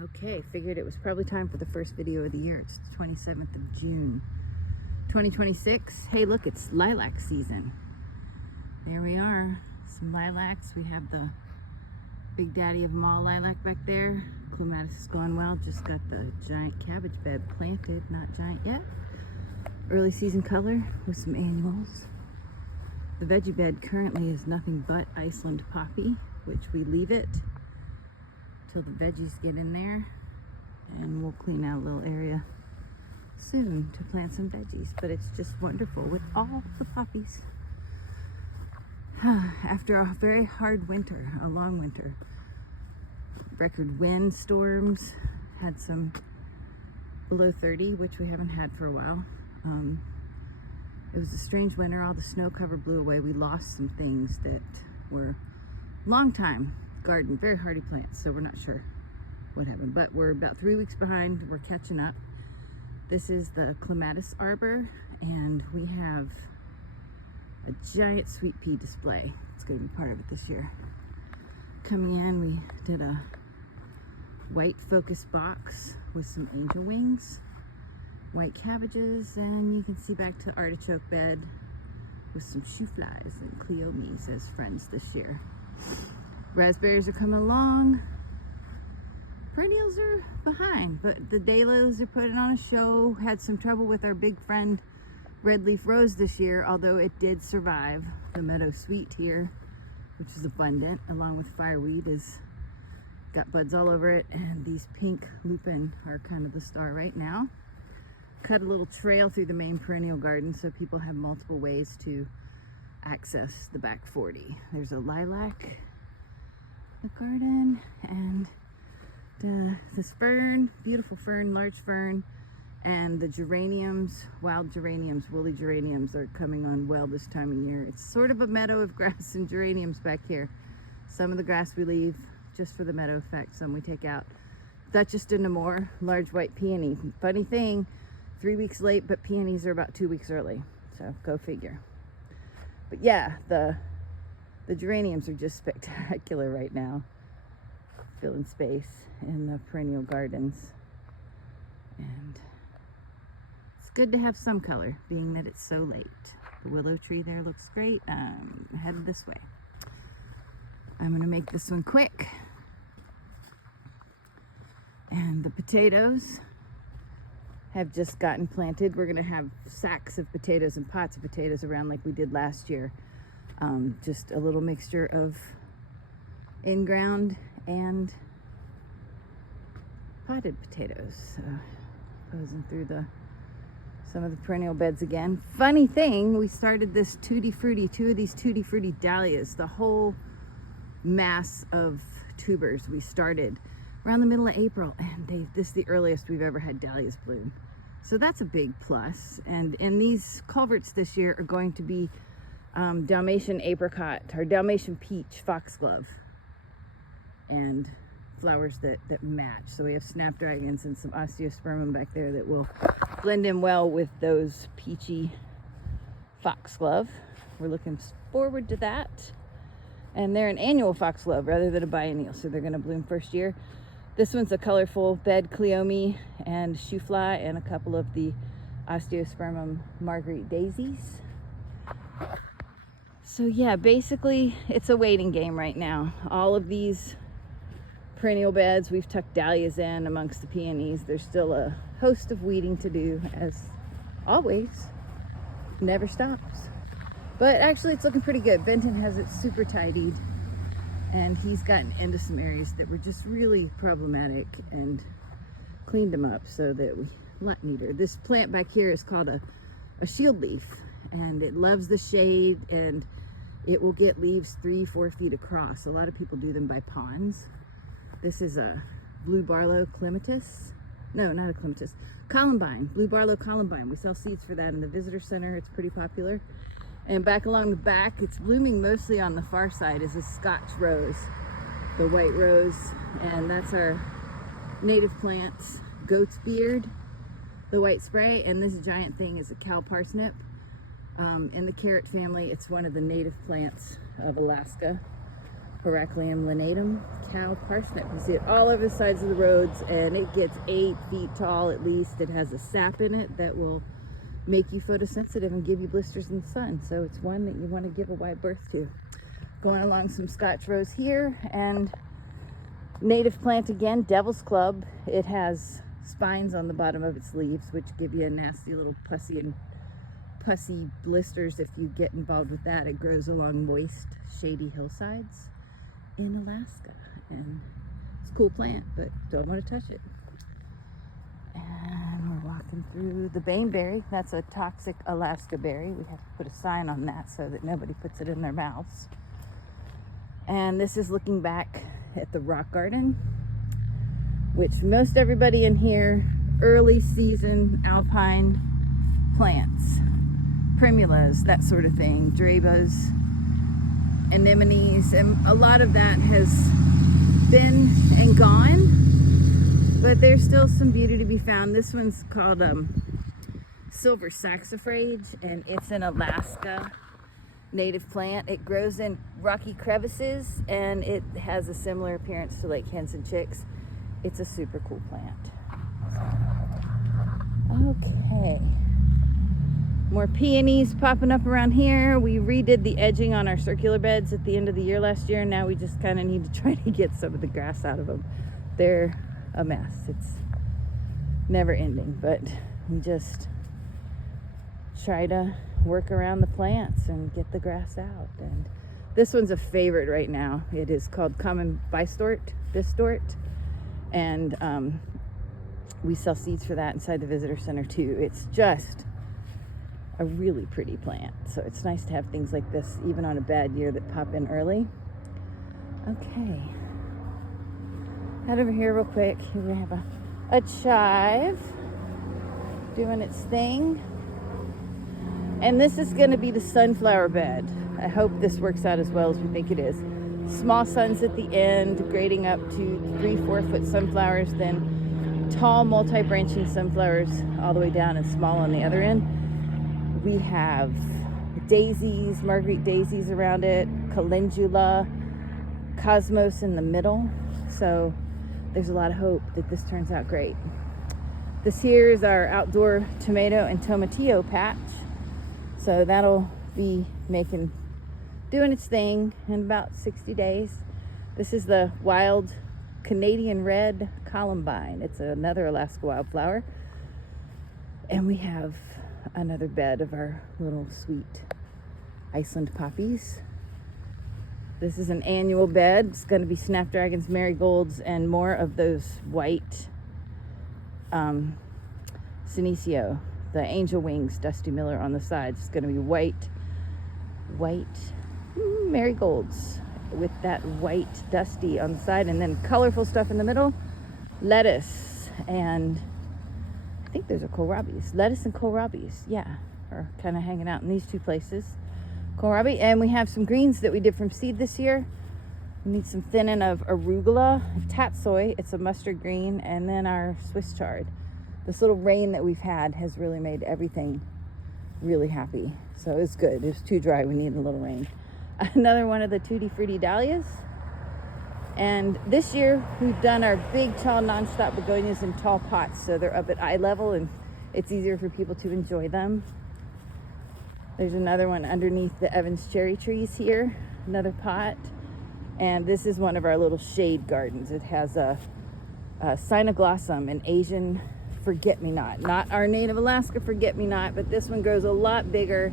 Okay, figured it was probably time for the first video of the year. It's the 27th of June, 2026. Hey, look, it's lilac season. There we are, some lilacs. We have the big daddy of them all lilac back there. Clematis is going well. Just got the giant cabbage bed planted, not giant yet. Early season color with some annuals. The veggie bed currently is nothing but Iceland poppy, which we leave it till the veggies get in there, and we'll clean out a little area soon to plant some veggies. But it's just wonderful with all the poppies. After a very hard winter, a long winter, record wind storms, had some below 30, which we haven't had for a while. It was a strange winter. All the snow cover blew away. We lost some things that were long time garden, very hardy plants, so we're not sure what happened, but we're about 3 weeks behind. We're catching up. This is the clematis arbor, and we have a giant sweet pea display. It's going to be part of it this year. Coming in, we did a white focus box with some angel wings, white cabbages, and you can see back to artichoke bed with some shoe flies and cleomes as friends this year. Raspberries are coming along. Perennials are behind, but the daylilies are putting on a show. Had some trouble with our big friend red leaf rose this year, although it did survive. The meadow sweet here, which is abundant, along with fireweed, is got buds all over it, and these pink lupin are kind of the star right now. Cut a little trail through the main perennial garden so people have multiple ways to access the back 40. There's a lilac, the garden, and this fern, beautiful fern, large fern, and the geraniums, wild geraniums, woolly geraniums are coming on well this time of year. It's sort of a meadow of grass and geraniums back here. Some of the grass we leave just for the meadow effect, some we take out. Duchess de Nemours, large white peony. Funny thing, 3 weeks late, but peonies are about 2 weeks early, so go figure. But yeah, the geraniums are just spectacular right now, filling space in the perennial gardens. And it's good to have some color, being that it's so late. The willow tree there looks great. I'm headed this way. I'm gonna make this one quick. And the potatoes have just gotten planted. We're gonna have sacks of potatoes and pots of potatoes around like we did last year. Just a little mixture of in-ground and potted potatoes. Posing through some of the perennial beds again. Funny thing, we started this tutti frutti, two of these tutti frutti dahlias, the whole mass of tubers we started around the middle of April, and this is the earliest we've ever had dahlias bloom. So that's a big plus. And these culverts this year are going to be Dalmatian apricot, or Dalmatian peach, foxglove, and flowers that match. So we have snapdragons and some osteospermum back there that will blend in well with those peachy foxglove. We're looking forward to that. And they're an annual foxglove rather than a biennial, so they're going to bloom first year. This one's a colorful bed cleome and shoe fly, and a couple of the osteospermum marguerite daisies. So yeah, basically it's a waiting game right now. All of these perennial beds, we've tucked dahlias in amongst the peonies. There's still a host of weeding to do, as always. Never stops. But actually it's looking pretty good. Benton has it super tidied, and he's gotten into some areas that were just really problematic and cleaned them up so that we a lot neater. This plant back here is called a shield leaf, and it loves the shade, and it will get leaves 3-4 feet across. A lot of people do them by ponds. This is a blue barlow clematis. No, not a clematis. Columbine, blue barlow columbine. We sell seeds for that in the visitor center. It's pretty popular. And back along the back, it's blooming mostly on the far side, is a Scotch rose, the white rose, and that's our native plants. Goat's beard, the white spray, and this giant thing is a cow parsnip. In the carrot family, it's one of the native plants of Alaska. Heracleum linatum cow parsnip. You see it all over the sides of the roads, and it gets 8 feet tall at least. It has a sap in it that will make you photosensitive and give you blisters in the sun. So it's one that you want to give a wide berth to. Going along some Scotch rose here, and native plant again, Devil's Club. It has spines on the bottom of its leaves, which give you a nasty little pussy blisters if you get involved with that. It grows along moist, shady hillsides in Alaska, and it's a cool plant, but don't want to touch it. And we're walking through the baneberry. That's a toxic Alaska berry. We have to put a sign on that so that nobody puts it in their mouths. And this is looking back at the rock garden, which most everybody in here, early season alpine plants, primulas, that sort of thing, drabas, anemones, and a lot of that has been and gone, but there's still some beauty to be found. This one's called silver saxifrage, and it's an Alaska native plant. It grows in rocky crevices, and it has a similar appearance to like Henson chicks. It's a super cool plant. Okay. More peonies popping up around here. We redid the edging on our circular beds at the end of the year last year, and now we just kind of need to try to get some of the grass out of them. They're a mess. It's never ending, but we just try to work around the plants and get the grass out. And this one's a favorite right now. It is called common bistort, and we sell seeds for that inside the visitor center too. It's just a really pretty plant, so it's nice to have things like this even on a bad year that pop in early. Okay, head over here real quick. Here we have a chive doing its thing, and this is going to be the sunflower bed. I hope this works out as well as we think it is. Small suns at the end, grading up to 3-4 foot sunflowers, then tall multi-branching sunflowers all the way down and small on the other end. We have daisies, Marguerite daisies around it, calendula, cosmos in the middle. So there's a lot of hope that this turns out great. This here is our outdoor tomato and tomatillo patch. So that'll be doing its thing in about 60 days. This is the wild Canadian red columbine. It's another Alaska wildflower. And we have another bed of our little sweet Iceland poppies. This is an annual bed. It's going to be snapdragons, marigolds, and more of those white Senecio, the angel wings, Dusty Miller on the sides. It's going to be white marigolds with that white Dusty on the side, and then colorful stuff in the middle, lettuce, and I think those are kohlrabies. Lettuce and kohlrabies, yeah, are kind of hanging out in these two places. Kohlrabi, and we have some greens that we did from seed this year. We need some thinning of arugula, tatsoi, it's a mustard green, and then our Swiss chard. This little rain that we've had has really made everything really happy. So it's good. It's too dry. We need a little rain. Another one of the Tutti Frutti dahlias. And this year we've done our big tall nonstop begonias in tall pots, so they're up at eye level and it's easier for people to enjoy them. There's another one underneath the Evans cherry trees here, another pot. And this is one of our little shade gardens. It has a cynoglossum, an Asian forget-me-not. Not our native Alaska forget-me-not, but this one grows a lot bigger,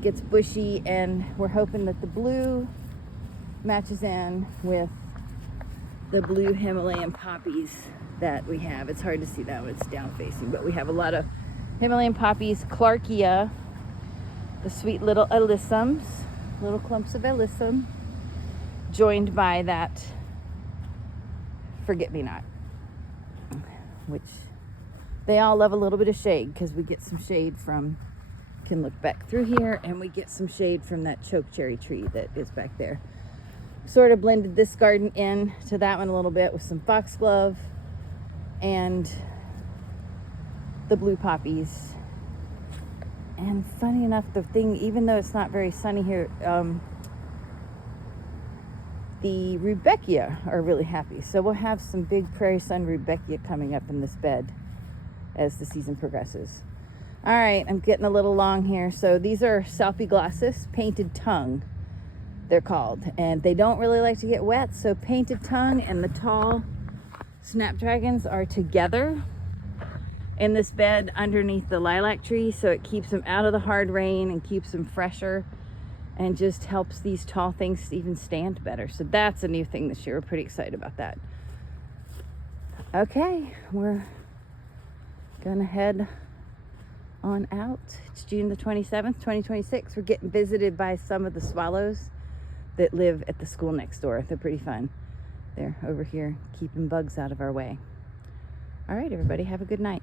gets bushy, and we're hoping that the blue matches in with the blue Himalayan poppies that we have. It's hard to see that one, it's down facing, but we have a lot of Himalayan poppies, Clarkia, the sweet little alyssums, little clumps of alyssum, joined by that forget-me-not, which they all love a little bit of shade because we get some shade from, can look back through here, and we get some shade from that choke cherry tree that is back there. Sort of blended this garden in to that one a little bit with some foxglove and the blue poppies. And funny enough, the thing, even though it's not very sunny here, the rudbeckia are really happy. So we'll have some big prairie sun rudbeckia coming up in this bed as the season progresses. All right, I'm getting a little long here. So these are salpiglossis, painted tongue, they're called. And they don't really like to get wet, so painted tongue and the tall snapdragons are together in this bed underneath the lilac tree, so it keeps them out of the hard rain and keeps them fresher and just helps these tall things even stand better. So that's a new thing this year. We're pretty excited about that. Okay, we're gonna head on out. It's June the 27th, 2026. We're getting visited by some of the swallows that live at the school next door. They're pretty fun. They're over here keeping bugs out of our way. All right, everybody, have a good night.